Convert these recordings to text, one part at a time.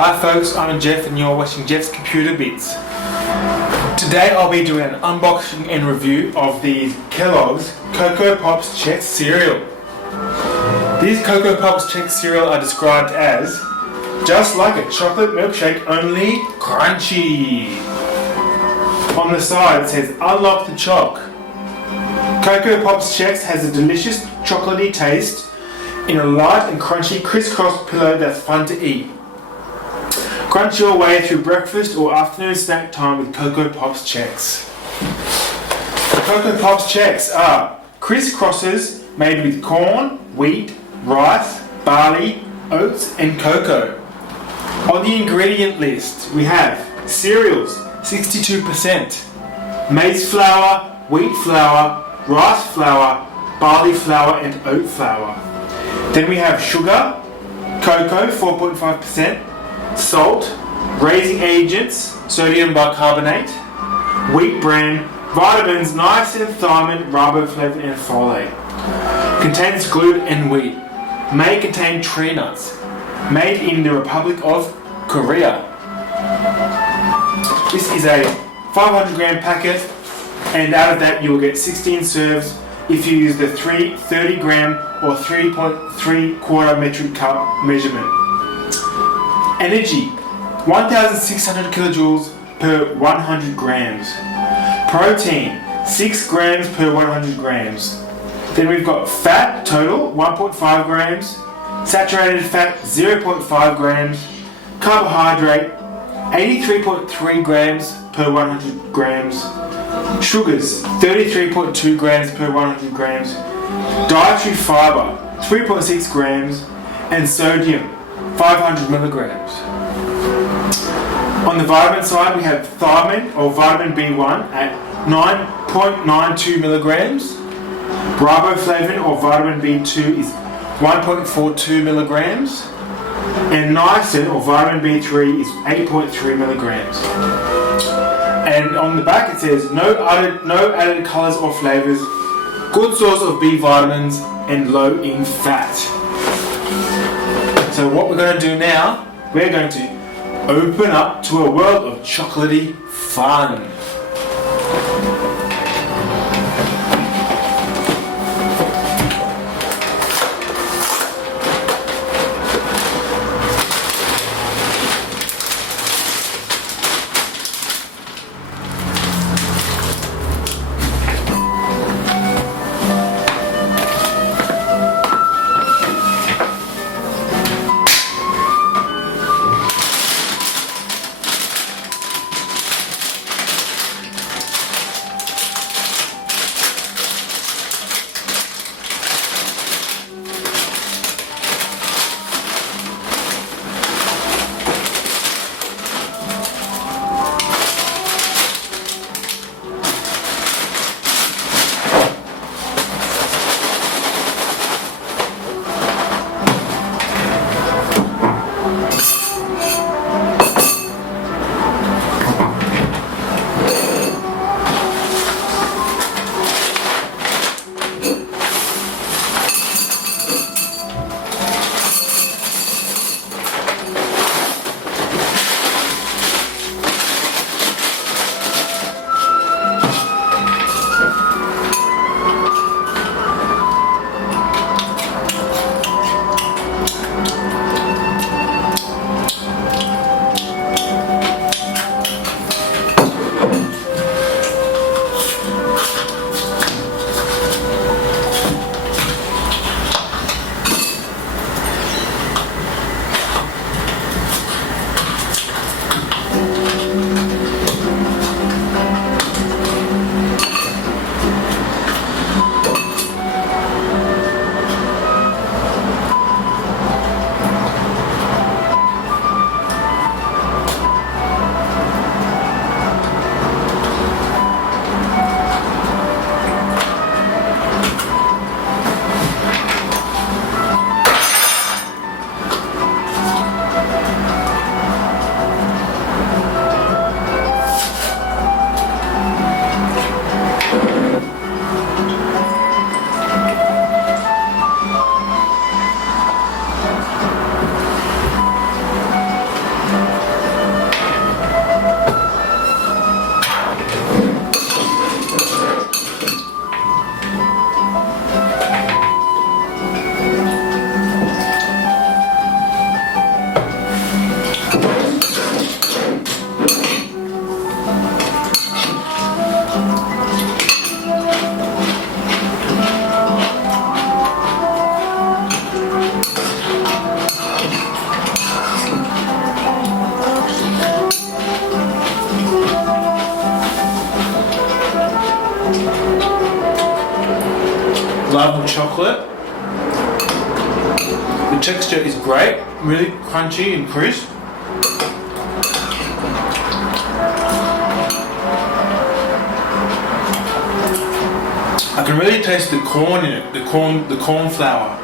Hi folks, I'm Jeff and you're watching Jeff's Computer Bits. Today I'll be doing an unboxing and review of the Kellogg's Coco Pops Chex cereal. These Coco Pops Chex cereal are described as just like a chocolate milkshake, only crunchy. On the side it says unlock the choc. Coco Pops Chex has a delicious chocolatey taste in a light and crunchy crisscross pillow that's fun to eat. Crunch your way through breakfast or afternoon snack time with Coco Pops Chex. The Coco Pops Chex are crisscrosses made with corn, wheat, rice, barley, oats and cocoa. On the ingredient list we have cereals 62%, maize flour, wheat flour, rice flour, barley flour and oat flour. Then we have sugar, cocoa 4.5%, salt, raising agents, sodium bicarbonate, wheat bran, vitamins, niacin, thiamine, riboflavin and folate. Contains gluten and wheat. May contain tree nuts. Made in the Republic of Korea. This is a 500 gram packet, and out of that you will get 16 serves if you use the 30 gram or 3.3 metric cup measurement. Energy 1,600 kilojoules per 100 grams. Protein 6 grams per 100 grams. Then we've got fat total 1.5 grams, saturated fat 0.5 grams, carbohydrate 83.3 grams per 100 grams, sugars 33.2 grams per 100 grams, dietary fiber 3.6 grams, and sodium 500 milligrams. On the vitamin side we have thiamine or vitamin B1 at 9.92 milligrams, riboflavin or vitamin B2 is 1.42 milligrams, and niacin or vitamin B3 is 8.3 milligrams. And on the back it says no added colors or flavors, good source of B vitamins and low in fat. So what we're going to do now, we're going to open up to a world of chocolatey fun. chocolate. The texture is great, really crunchy and crisp. I can really taste the corn in it, the corn flour.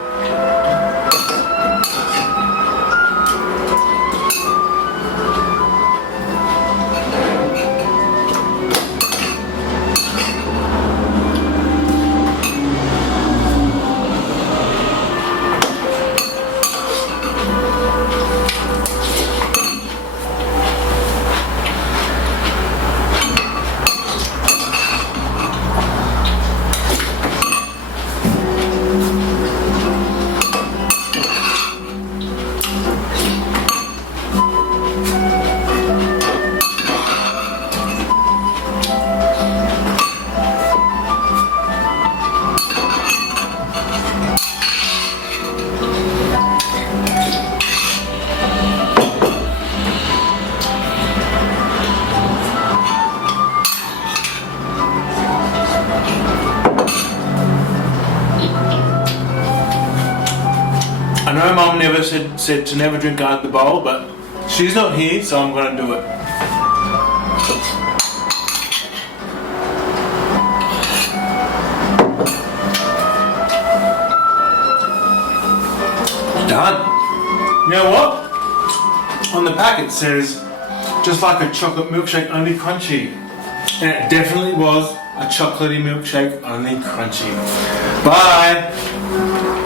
I know Mum never said to never drink out of the bowl, but she's not here, so I'm gonna do it. Done. You know what? On the pack it says, just like a chocolate milkshake, only crunchy. And it definitely was a chocolatey milkshake, only crunchy. Bye!